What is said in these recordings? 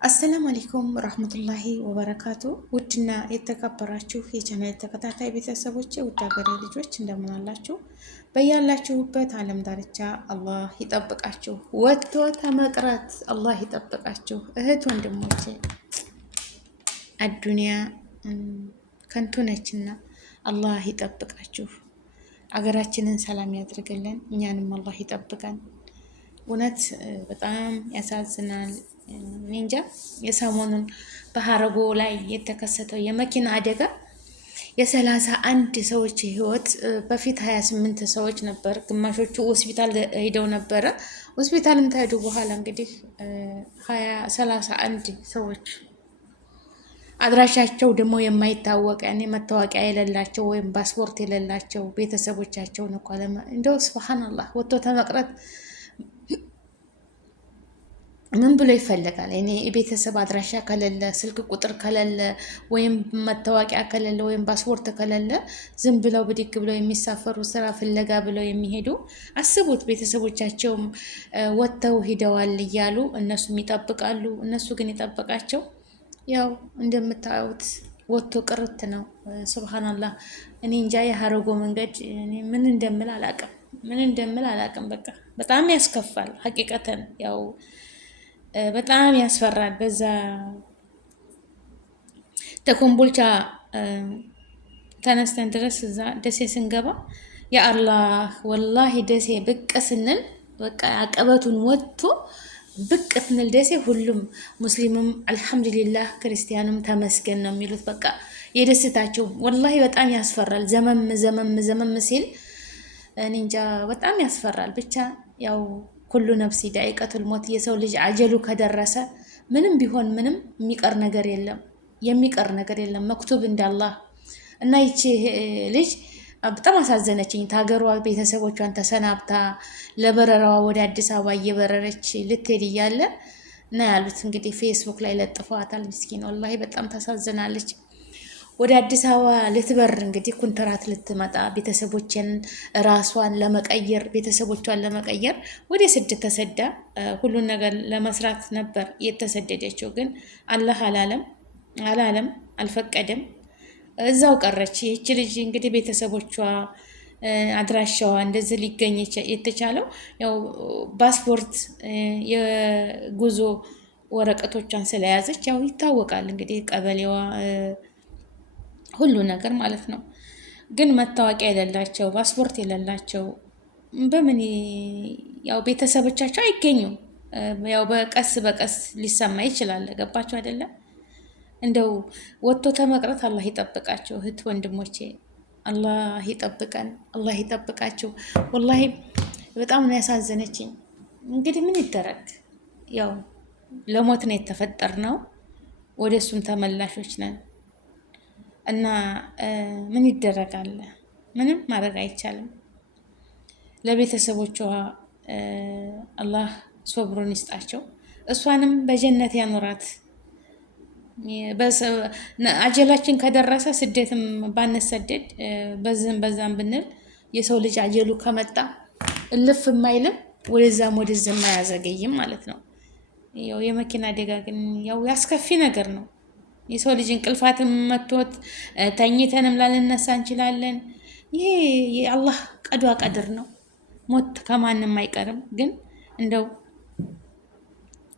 አሰላሙ አለይኩም ረህመቱላሂ ወበረካቱ። ውድና የተከበራችሁ የቻናል ተከታታይ ቤተሰቦች ውድ ሀገሬ ልጆች እንደምን አላችሁ? በያላችሁበት ዓለም ዳርቻ አላህ ይጠብቃችሁ። ወጥቶ ተመቅረት አላህ ይጠብቃችሁ። እህት ወንድሞቼ አዱንያ ከንቱ ነችና አላህ ይጠብቃችሁ። አገራችንን ሰላም ያድርግልን፣ እኛንም አላህ ይጠብቀን። እውነት በጣም ያሳዝናል። እንጃ የሰሞኑን በሀረጎ ላይ የተከሰተው የመኪና አደጋ የ31 ሰዎች ህይወት፣ በፊት 28 ሰዎች ነበር። ግማሾቹ ሆስፒታል ሄደው ነበረ። ሆስፒታልም ተሄዱ በኋላ እንግዲህ 31 ሰዎች አድራሻቸው ደግሞ የማይታወቅ ያኔ መታወቂያ የሌላቸው ወይም ፓስፖርት የሌላቸው ቤተሰቦቻቸውን እኮ እንደው ሱብሃንአላህ ወጥቶ ተመቅረት ምን ብሎ ይፈልጋል? እኔ የቤተሰብ አድራሻ ከሌለ፣ ስልክ ቁጥር ከሌለ፣ ወይም መታወቂያ ከሌለ፣ ወይም ፓስፖርት ከሌለ ዝም ብለው ብድግ ብለው የሚሳፈሩ ስራ ፍለጋ ብለው የሚሄዱ አስቡት። ቤተሰቦቻቸውም ወጥተው ሂደዋል እያሉ እነሱም ይጠብቃሉ። እነሱ ግን ይጠብቃቸው ያው እንደምታዩት ወጥቶ ቅርት ነው። ሱብሃንአላህ። እኔ እንጃ የሀረጎ መንገድ ምን እንደምል አላቅም፣ ምን እንደምል አላቅም። በቃ በጣም ያስከፋል ሀቂቀተን ያው በጣም ያስፈራል። በዛ ተኮምቦልቻ ተነስተን ድረስ እዛ ደሴ ስንገባ የአላህ ወላሂ ደሴ ብቅ ስንል በቃ አቀበቱን ወጥቶ ብቅ ስንል ደሴ ሁሉም ሙስሊምም አልሐምዱሊላህ ክርስቲያኑም ተመስገን ነው የሚሉት። በቃ የደስታቸው ወላሂ በጣም ያስፈራል። ዘመም ሲል እኔ እንጃ በጣም ያስፈራል። ብቻ ያው ኩሉ ነፍሲ ዳኢቀቱል ሞት፣ የሰው ልጅ አጀሉ ከደረሰ ምንም ቢሆን ምንም የሚቀር ነገር የለም መክቱብ እንዳላህ። እና ይቺ ልጅ በጣም አሳዘነችኝ። ታገሯ ቤተሰቦቿን ተሰናብታ ለበረራዋ ወደ አዲስ አበባ እየበረረች ልትሄድ እያለ እና ያሉት እንግዲህ ፌስቡክ ላይ ለጥፈዋታል። ምስኪን ወላሂ በጣም ታሳዝናለች። ወደ አዲስ አበባ ልትበር እንግዲህ ኩንትራት ልትመጣ ቤተሰቦችን ራሷን ለመቀየር ቤተሰቦቿን ለመቀየር ወደ ስደት ተሰዳ ሁሉን ነገር ለመስራት ነበር የተሰደደችው። ግን አላህ አላለም አልፈቀደም፣ እዛው ቀረች። ይህች ልጅ እንግዲህ ቤተሰቦቿ አድራሻዋ እንደዚህ ሊገኝ የተቻለው ያው ፓስፖርት የጉዞ ወረቀቶቿን ስለያዘች ያው ይታወቃል እንግዲህ ቀበሌዋ ሁሉ ነገር ማለት ነው። ግን መታወቂያ የሌላቸው ፓስፖርት የሌላቸው በምን ያው ቤተሰቦቻቸው አይገኙም። ያው በቀስ ሊሰማ ይችላል። ገባቸው አይደለም? እንደው ወጥቶ ተመቅረት አላህ ይጠብቃቸው። እህት ወንድሞቼ አላህ ይጠብቀን፣ አላህ ይጠብቃቸው። ወላሂ በጣም ነው ያሳዘነችኝ። እንግዲህ ምን ይደረግ፣ ያው ለሞት ነው የተፈጠርነው፣ ወደ እሱም ተመላሾች ነን። እና ምን ይደረጋል? ምንም ማድረግ አይቻልም። ለቤተሰቦቿ አላህ ሶብሩን ይስጣቸው፣ እሷንም በጀነት ያኖራት። አጀላችን ከደረሰ ስደትም ባንሰደድ በዚህም በዛም ብንል የሰው ልጅ አጀሉ ከመጣ እልፍ የማይልም ወደዛም አያዘገይም ማለት ነው። ያው የመኪና አደጋ ግን ያው ያስከፊ ነገር ነው። የሰው ልጅ እንቅልፋትም መቶት ተኝተንም ላልነሳ እንችላለን። ይሄ የአላህ ቀዷ ቀድር ነው። ሞት ከማንም አይቀርም። ግን እንደው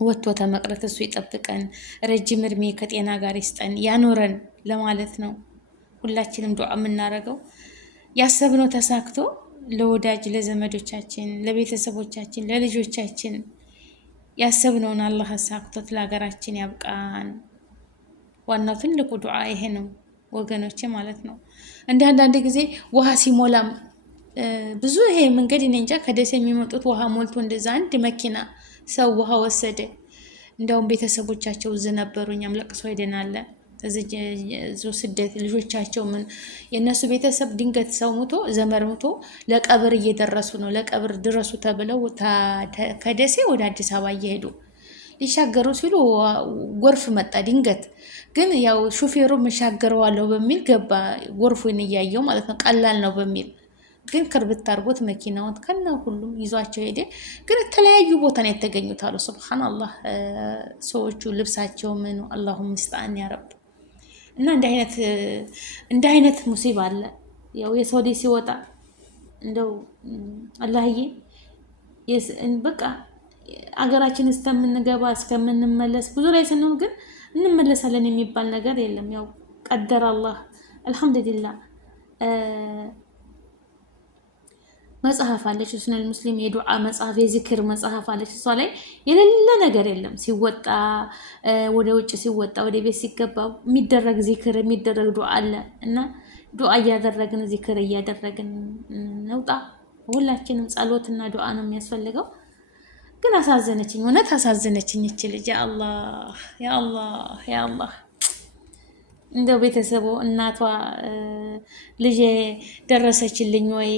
ወጥቶ ተመቅረት እሱ ይጠብቀን፣ ረጅም እድሜ ከጤና ጋር ይስጠን፣ ያኖረን ለማለት ነው ሁላችንም ዱዓ የምናደርገው። ያሰብነው ተሳክቶ ለወዳጅ ለዘመዶቻችን፣ ለቤተሰቦቻችን፣ ለልጆቻችን ያሰብነውን አላህ አሳክቶት ለሀገራችን ያብቃን። ዋናው ትልቁ ዱዓ ይሄ ነው ወገኖቼ ማለት ነው። አንዳንድ ጊዜ ውሃ ሲሞላም ብዙ ይሄ መንገድ እኔ እንጃ ከደሴ የሚመጡት ውሃ ሞልቶ እንደዛ አንድ መኪና ሰው ውሃ ወሰደ። እንደውም ቤተሰቦቻቸው እዚህ ነበሩ፣ እኛም ለቅሶ ሄደናል። እዚሁ ስደት ልጆቻቸው ምን የእነሱ ቤተሰብ ድንገት ሰው ሙቶ ዘመር ሙቶ ለቀብር እየደረሱ ነው። ለቀብር ድረሱ ተብለው ከደሴ ወደ አዲስ አበባ እየሄዱ ሊሻገሩ ሲሉ ጎርፍ መጣ ድንገት። ግን ያው ሹፌሩ መሻገረዋለሁ በሚል ገባ፣ ጎርፉን እያየው ማለት ነው፣ ቀላል ነው በሚል ግን ክርብት አድርጎት መኪናውን ከነ ሁሉም ይዟቸው ሄደ። ግን የተለያዩ ቦታ ነው የተገኙት አሉ። ሱብሃንአላህ ሰዎቹ ልብሳቸው ምኑ አላሁ ሙስተዓን ያረብ። እና እንደ አይነት ሙሲባ አለ። ያው የሰው ልጅ ሲወጣ እንደው አላህዬ በቃ አገራችን እስከምንገባ እስከምንመለስ ብዙ ላይ ስንሆን ግን እንመለሳለን የሚባል ነገር የለም። ያው ቀደር አላህ አልሐምዱሊላህ። መጽሐፍ አለች ሱነል ሙስሊም የዱዓ መጽሐፍ የዚክር መጽሐፍ አለች። እሷ ላይ የሌለ ነገር የለም። ሲወጣ ወደ ውጭ ሲወጣ ወደ ቤት ሲገባ የሚደረግ ዚክር የሚደረግ ዱዓ አለ እና ዱዓ እያደረግን ዚክር እያደረግን ነውጣ። ሁላችንም ጸሎትና ዱዓ ነው የሚያስፈልገው። ግን አሳዘነችኝ፣ እውነት አሳዘነችኝ እች ልጅ። ያ አላህ ያ አላህ ያ አላህ። እንደው ቤተሰቡ እናቷ ልጄ ደረሰችልኝ ወይ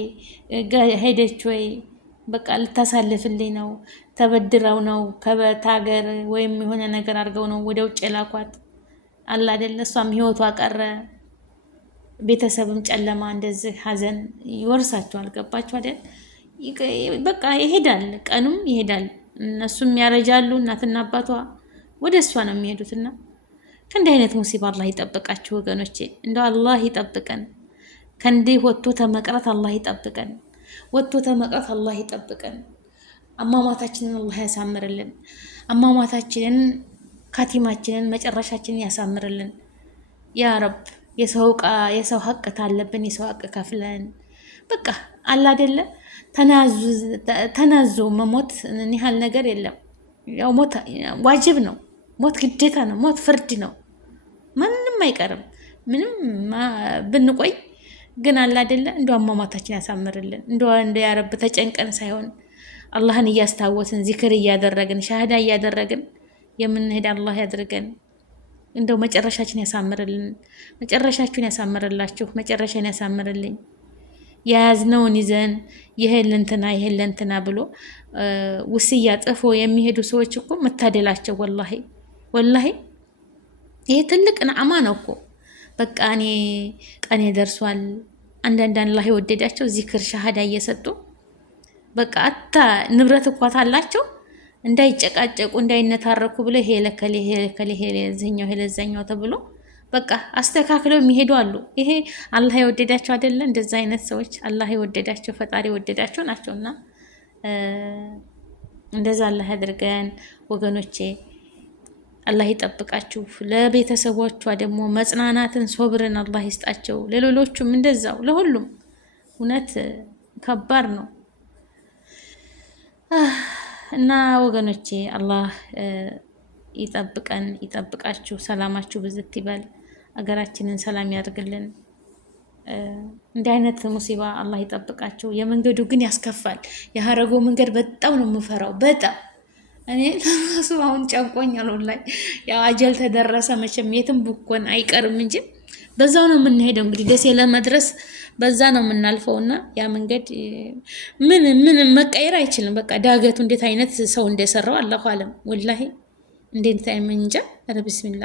ሄደች ወይ በቃ ልታሳልፍልኝ ነው ተበድረው ነው ከበት ሀገር ወይም የሆነ ነገር አድርገው ነው ወደ ውጭ የላኳት አላ አይደለ። እሷም ህይወቷ ቀረ። ቤተሰብም ጨለማ እንደዚህ ሀዘን ይወርሳቸዋል። ገባችሁ አይደል? በቃ ይሄዳል፣ ቀኑም ይሄዳል። እነሱም ያረጃሉ። እናትና አባቷ ወደ እሷ ነው የሚሄዱትና ከእንዲህ አይነት ሙሲባ አላህ ይጠብቃችሁ ወገኖቼ። እንደው አላህ ይጠብቀን ከእንዲህ ወጥቶ ተመቅረት አላህ ይጠብቀን። ወጥቶ ተመቅረት አላህ ይጠብቀን። አሟሟታችንን አላህ ያሳምርልን። አሟሟታችንን ካቲማችንን መጨረሻችንን ያሳምርልን ያ ረብ። የሰው ሀቅ ታለብን የሰው ሀቅ ከፍለን በቃ አላ አይደለ ተናዞ መሞት ያህል ነገር የለም። ያው ሞት ዋጅብ ነው። ሞት ግዴታ ነው። ሞት ፍርድ ነው። ማንም አይቀርም። ምንም ብንቆይ ግን አላ አይደለ እንደው አሟሟታችን ያሳምርልን። እንደ ያ ረብ ተጨንቀን ሳይሆን አላህን እያስታወስን ዚክር እያደረግን ሻሃዳ እያደረግን የምንሄድ አላህ ያድርገን። እንደው መጨረሻችን ያሳምርልን። መጨረሻችሁን ያሳምርላችሁ። መጨረሻን ያሳምርልኝ። የያዝነውን ይዘን ይሄን ለእንትና ብሎ ውስያ ጥፎ የሚሄዱ ሰዎች እኮ መታደላቸው። ወላሂ ይሄ ትልቅ ነዓማ ነው እኮ። በቃ እኔ ቀኔ ደርሷል። አንዳንድ አላህ የወደዳቸው ዚክር ሻሃዳ እየሰጡ በቃ አታ ንብረት እኳት አላቸው እንዳይጨቃጨቁ እንዳይነታረኩ ብሎ ይሄ ለከሌ ይሄ ለዛኛው ተብሎ በቃ አስተካክለው የሚሄዱ አሉ። ይሄ አላህ የወደዳቸው አይደለ? እንደዛ አይነት ሰዎች አላህ የወደዳቸው ፈጣሪ የወደዳቸው ናቸውና እንደዛ አላህ ያድርገን ወገኖቼ። አላህ ይጠብቃችሁ። ለቤተሰቦቿ ደግሞ መጽናናትን ሶብርን አላህ ይስጣቸው። ለሌሎቹም እንደዛው ለሁሉም። እውነት ከባድ ነው እና ወገኖቼ አላህ ይጠብቀን ይጠብቃችሁ። ሰላማችሁ ብዝት ይበል። አገራችንን ሰላም ያድርግልን። እንዲህ አይነት ሙሲባ አላህ ይጠብቃችሁ። የመንገዱ ግን ያስከፋል። የሀረጎ መንገድ በጣም ነው የምፈራው። በጣም እኔ ለራሱ አሁን ጨንቆኛል ላይ ያው አጀል ተደረሰ መቼም የትም ብኮን አይቀርም እንጂ በዛው ነው የምንሄደው። እንግዲህ ደሴ ለመድረስ በዛ ነው የምናልፈውና ያ መንገድ ምን መቀየር አይችልም። በቃ ዳገቱ እንዴት አይነት ሰው እንደሰራው አላሁ አለም። ወላሂ እንዴት አይመንጃ። ኧረ ቢስሚላ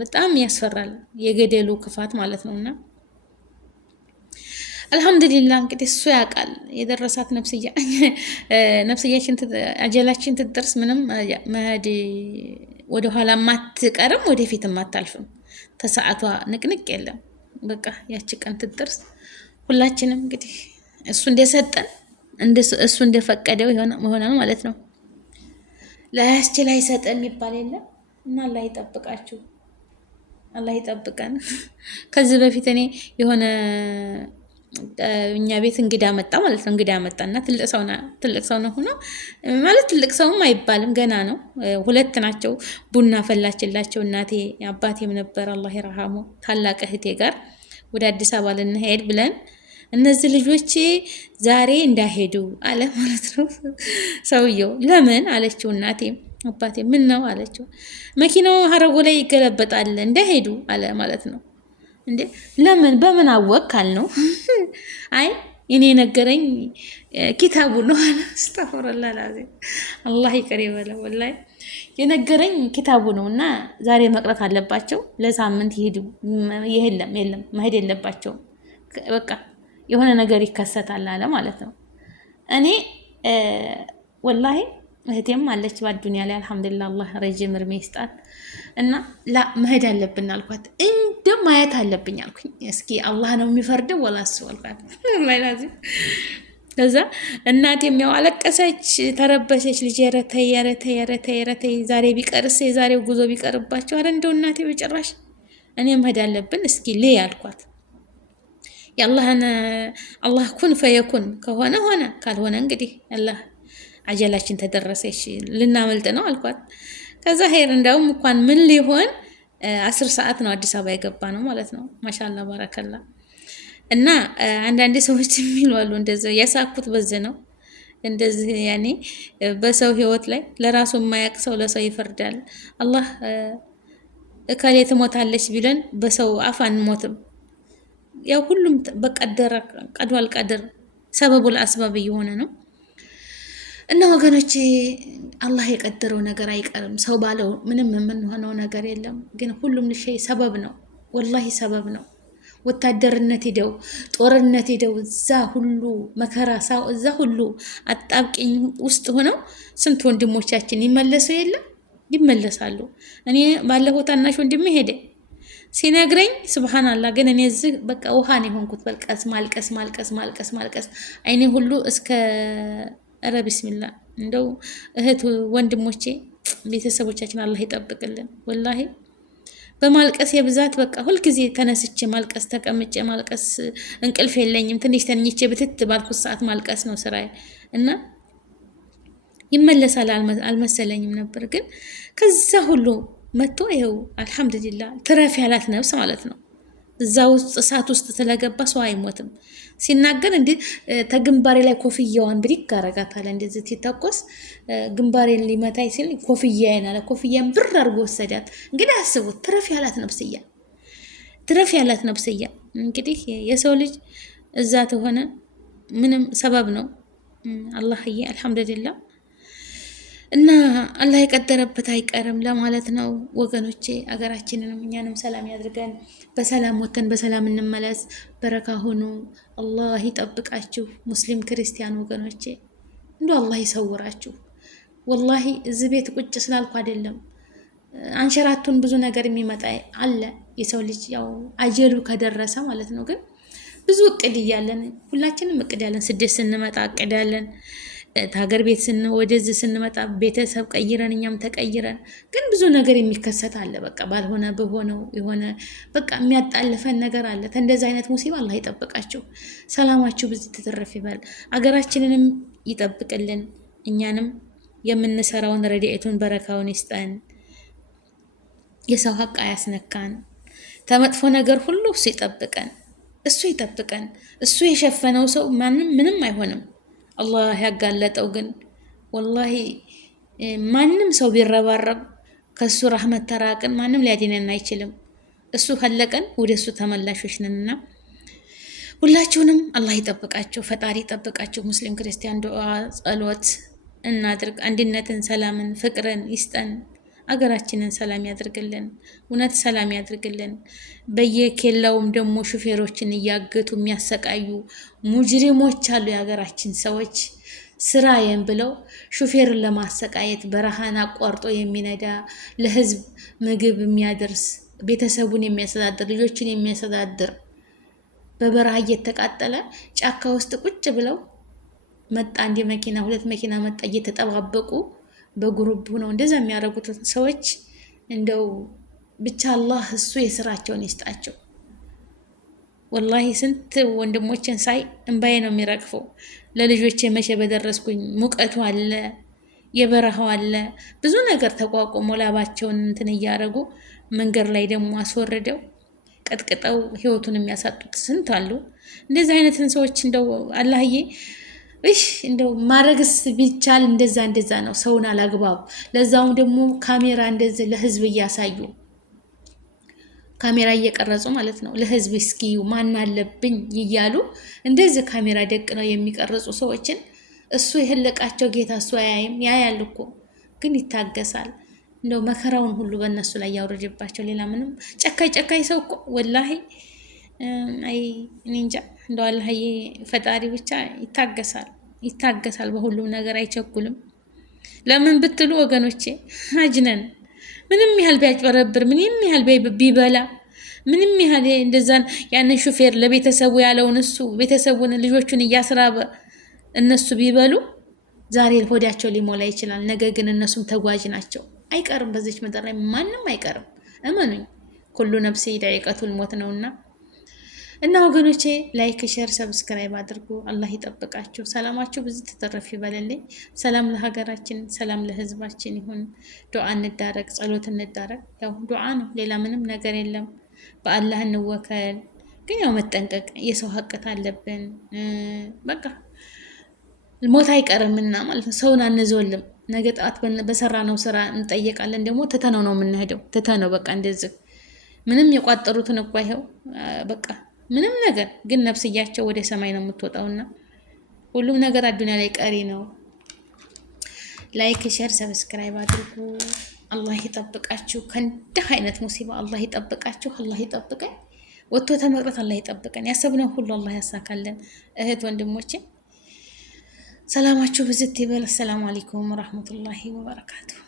በጣም ያስፈራል። የገደሉ ክፋት ማለት ነውና አልሐምዱሊላህ እንግዲህ እሱ ያውቃል የደረሳት ነፍስያችን አጀላችን ትደርስ ምንም መሄድ ወደኋላ ማትቀርም ወደፊት ማታልፍም። ተሰዓቷ ንቅንቅ የለም። በቃ ያቺ ቀን ትደርስ። ሁላችንም እንግዲህ እሱ እንደሰጠን እሱ እንደፈቀደው ይሆናል ማለት ነው። ላያስችል አይሰጠን የሚባል የለም እና አላህ ይጠብቃችሁ። አላህ ይጠብቀን። ከዚህ በፊት እኔ የሆነ እኛ ቤት እንግዳ መጣ ማለት ነው። እንግዳ መጣና ትልቅ ሰው ነው ሆኖ ማለት ትልቅ ሰውም አይባልም ገና ነው። ሁለት ናቸው። ቡና ፈላችላቸው እናቴ አባቴም ነበር አላህ ይርሐሙ። ታላቅ እህቴ ጋር ወደ አዲስ አበባ ልንሄድ ብለን እነዚህ ልጆች ዛሬ እንዳሄዱ አለ ማለት ነው ሰውየው። ለምን አለችው እናቴ። አባቴ ምን ነው አለችው። መኪናው ሀረጎ ላይ ይገለበጣል እንዳሄዱ አለ ማለት ነው። እንዴ ለምን በምን አወቃል ነው? አይ እኔ ነገረኝ ኪታቡ ነው አለ። አስተግፊሩላህ አልዓዚም አላህ ይቅር ይበለው። ወላሂ የነገረኝ ኪታቡ ነውና ዛሬ መቅረት አለባቸው። ለሳምንት ይሄዱ። የለም መሄድ የለባቸውም። በቃ የሆነ ነገር ይከሰታል አለ ማለት ነው። እኔ ወላሂ እህቴም አለች በአዱኒያ ላይ አልሐምዱሊላህ አላህ ረጅም እድሜ ይስጣት እና ላ መሄድ አለብን አልኳት። እንደም ማየት አለብኝ አልኩኝ። እስኪ አላህ ነው የሚፈርደው ወላ እሱ አልኳት። ከዛ እናቴም ያው አለቀሰች፣ ተረበሸች። ልጅ ረተይ ዛሬ ቢቀርስ የዛሬው ጉዞ ቢቀርባቸው፣ አረ እንደው እናቴ በጭራሽ እኔ መሄድ አለብን እስኪ ልይ አልኳት። የአላህን አላህ ኩን ፈየኩን ከሆነ ሆነ፣ ካልሆነ እንግዲህ አላህ አጀላችን ተደረሰች ልናመልጥ ነው አልኳት። ከዛ ሄር እንዳውም እንኳን ምን ሊሆን 10 ሰዓት ነው አዲስ አበባ የገባ ነው ማለት ነው። ማሻአላ ባረከላ። እና አንዳንዴ ሰዎች የሚሉ አሉ እንደዚህ ያሳኩት በዚህ ነው እንደዚህ ያኔ በሰው ህይወት ላይ ለራሱ የማያውቅ ሰው ለሰው ይፈርዳል። አላህ እከሌ ትሞታለች ቢለን በሰው አፍ አንሞትም። ያው ሁሉም በቀደረ ቀዷል ቀደር ሰበቡል አስባብ እየሆነ ነው። እና ወገኖቼ አላህ የቀደረው ነገር አይቀርም። ሰው ባለው ምንም የምንሆነው ነገር የለም። ግን ሁሉም ልሸይ ሰበብ ነው፣ ወላሂ ሰበብ ነው። ወታደርነት ሄደው ጦርነት ሄደው እዛ ሁሉ መከራ ሳው እዛ ሁሉ አጣብቂኝ ውስጥ ሆነው ስንት ወንድሞቻችን ይመለሱ የለም ይመለሳሉ። እኔ ባለፈው ታናሽ ወንድሜ ሄደ ሲነግረኝ ሱብሃንአላህ። ግን እኔ እዚህ በቃ ውሃ ነው የሆንኩት። በልቀስ ማልቀስ አይኔ ሁሉ እስከ ኧረ ቢስሚላ። እንደው እህት ወንድሞቼ ቤተሰቦቻችን አላህ ይጠብቅልን። ወላሂ በማልቀስ የብዛት በቃ ሁልጊዜ ተነስቼ ማልቀስ፣ ተቀምጬ ማልቀስ፣ እንቅልፍ የለኝም። ትንሽ ተኝቼ ብትት ባልኩት ሰዓት ማልቀስ ነው ስራዬ እና ይመለሳል አልመሰለኝም ነበር። ግን ከዛ ሁሉ መጥቶ ይኸው አልሐምዱሊላህ ትረፍ ያላት ነፍስ ማለት ነው። እዛ ውስጥ እሳት ውስጥ ስለገባ ሰው አይሞትም። ሲናገር እንዴ ተግንባሬ ላይ ኮፍያዋን ብሪክ አረጋታለ። እንደዚህ ሲተኮስ ግንባሬን ሊመታኝ ሲል ኮፍያዬን አለ ኮፍያን ብር አድርጎ ወሰዳት። እንግዲህ አስቡት ትረፍ ያላት ነፍስያ። እንግዲህ የሰው ልጅ እዛ ተሆነ ምንም ሰበብ ነው። አላህዬ አልሐምዱሊላህ እና አላህ የቀደረበት አይቀርም ለማለት ነው ወገኖቼ። አገራችንንም እኛንም ሰላም ያድርገን። በሰላም ወተን በሰላም እንመለስ። በረካ ሁኑ። አላህ ይጠብቃችሁ። ሙስሊም ክርስቲያን ወገኖቼ እንዶ አላህ ይሰውራችሁ። ወላሂ እዚህ ቤት ቁጭ ስላልኩ አይደለም፣ አንሸራቱን ብዙ ነገር የሚመጣ አለ። የሰው ልጅ ያው አጀሉ ከደረሰ ማለት ነው። ግን ብዙ እቅድ እያለን ሁላችንም እቅድ ያለን፣ ስደት ስንመጣ እቅድ ያለን፣ ሀገር ቤት ወደዚህ ስንመጣ ቤተሰብ ቀይረን እኛም ተቀይረን፣ ግን ብዙ ነገር የሚከሰት አለ። በቃ ባልሆነ በሆነው የሆነ በቃ የሚያጣልፈን ነገር አለ። እንደዚህ አይነት ሙሲባ አላህ ይጠብቃችሁ። ሰላማችሁ ብዙ ትትረፍ ይበል። አገራችንንም ይጠብቅልን። እኛንም የምንሰራውን ረድኤቱን በረካውን ይስጠን። የሰው ሀቅ አያስነካን። ተመጥፎ ነገር ሁሉ እሱ ይጠብቀን። እሱ የሸፈነው ሰው ማንም ምንም አይሆንም። አላህ ያጋለጠው ግን ወላሂ ማንም ሰው ቢረባረብ ከሱ ረህመት ተራቅን ማንም ሊያድነን አይችልም። እሱ ከለቀን ወደ እሱ ተመላሾች ነንና ሁላችሁንም አላህ ይጠብቃችሁ፣ ፈጣሪ ይጠብቃችሁ። ሙስሊም ክርስቲያን ዱዓ ጸሎት እናድርግ። አንድነትን፣ ሰላምን፣ ፍቅርን ይስጠን። አገራችንን ሰላም ያድርግልን። እውነት ሰላም ያድርግልን። በየኬላውም ደግሞ ሹፌሮችን እያገቱ የሚያሰቃዩ ሙጅሪሞች አሉ። የሀገራችን ሰዎች ስራዬን ብለው ሹፌርን ለማሰቃየት በረሃን አቋርጦ የሚነዳ ለህዝብ ምግብ የሚያደርስ ቤተሰቡን የሚያስተዳድር ልጆችን የሚያስተዳድር በበረሃ እየተቃጠለ ጫካ ውስጥ ቁጭ ብለው መጣ አንድ መኪና 2 መኪና መጣ እየተጠባበቁ በግሩፕ ሆነው እንደዛ የሚያደርጉት ሰዎች እንደው ብቻ አላህ እሱ የስራቸውን ይስጣቸው። ወላሂ ስንት ወንድሞችን ሳይ እንባዬ ነው የሚረግፈው። ለልጆቼ መቼ በደረስኩኝ። ሙቀቱ አለ፣ የበረሃው አለ፣ ብዙ ነገር ተቋቁሞ ላባቸውን እንትን እያደረጉ መንገድ ላይ ደግሞ አስወርደው ቀጥቅጠው ህይወቱን የሚያሳጡት ስንት አሉ። እንደዚህ አይነትን ሰዎች እንደው አላህዬ እንደው ማረግስ ቢቻል እንደዛ ነው። ሰውን አላግባብ ለዛውም ደግሞ ካሜራ እንደዚህ ለህዝብ እያሳዩ ካሜራ እየቀረጹ ማለት ነው። ለህዝብ እስኪዩ ማን አለብኝ እያሉ እንደዚህ ካሜራ ደቅ ነው የሚቀርጹ ሰዎችን እሱ የህለቃቸው ጌታ እሱ አያይም? ያያል እኮ ግን ይታገሳል። እንደው መከራውን ሁሉ በእነሱ ላይ ያውርድባቸው። ሌላ ምንም ጨካይ ሰው እኮ ወላሂ አይ እኔ እንጃ እንደው አላህዬ ፈጣሪ ብቻ ይታገሳል በሁሉም ነገር አይቸኩልም። ለምን ብትሉ ወገኖቼ አጅነን ምንም ያህል ቢያጭበረብር ምንም ያህል ቢበላ ምንም ያህል እንደዛን ያንን ሹፌር ለቤተሰቡ ያለውን እሱ ቤተሰቡን ልጆቹን እያስራበ እነሱ ቢበሉ ዛሬ ሆዳቸው ሊሞላ ይችላል። ነገ ግን እነሱም ተጓዥ ናቸው። አይቀርም፣ በዚች ምድር ላይ ማንም አይቀርም። እመኑኝ፣ ኩሉ ነፍሴ ዳኢቀቱል ሞት ነውና እና ወገኖቼ ላይክ፣ ሼር፣ ሰብስክራይብ አድርጉ። አላህ ይጠብቃችሁ። ሰላማችሁ ብዙ ተተረፍ ይበልልኝ። ሰላም ለሀገራችን፣ ሰላም ለህዝባችን ይሁን። ዱዓ እንዳረግ፣ ጸሎት እንዳረግ። ያው ዱዓ ነው፣ ሌላ ምንም ነገር የለም። በአላህ እንወከል። ግን ያው መጠንቀቅ፣ የሰው ሀቅት አለብን። በቃ ሞት አይቀርምና ማለት ነው። ሰውን አንዞልም። ነገ ጠዋት በሰራነው ስራ እንጠየቃለን። ደግሞ ትተነው ነው የምንሄደው። ትተነው በቃ እንደዚህ ምንም የቋጠሩትን እኮ ይኸው በቃ ምንም ነገር ግን ነፍስያቸው ወደ ሰማይ ነው የምትወጣውና ሁሉም ነገር አዱንያ ላይ ቀሪ ነው። ላይክ፣ ሼር፣ ሰብስክራይብ አድርጉ። አላህ ይጠብቃችሁ። ከእንዲህ አይነት ሙሲባ አላህ ይጠብቃችሁ። አላህ ይጠብቀን። ወጥቶ ተመቅረት አላህ ይጠብቀን። ያሰብነው ሁሉ አላህ ያሳካለን። እህት ወንድሞቼ ሰላማችሁ ብዝት ይበል። አሰላሙ አለይኩም ወራህመቱላሂ ወበረካቱሁ።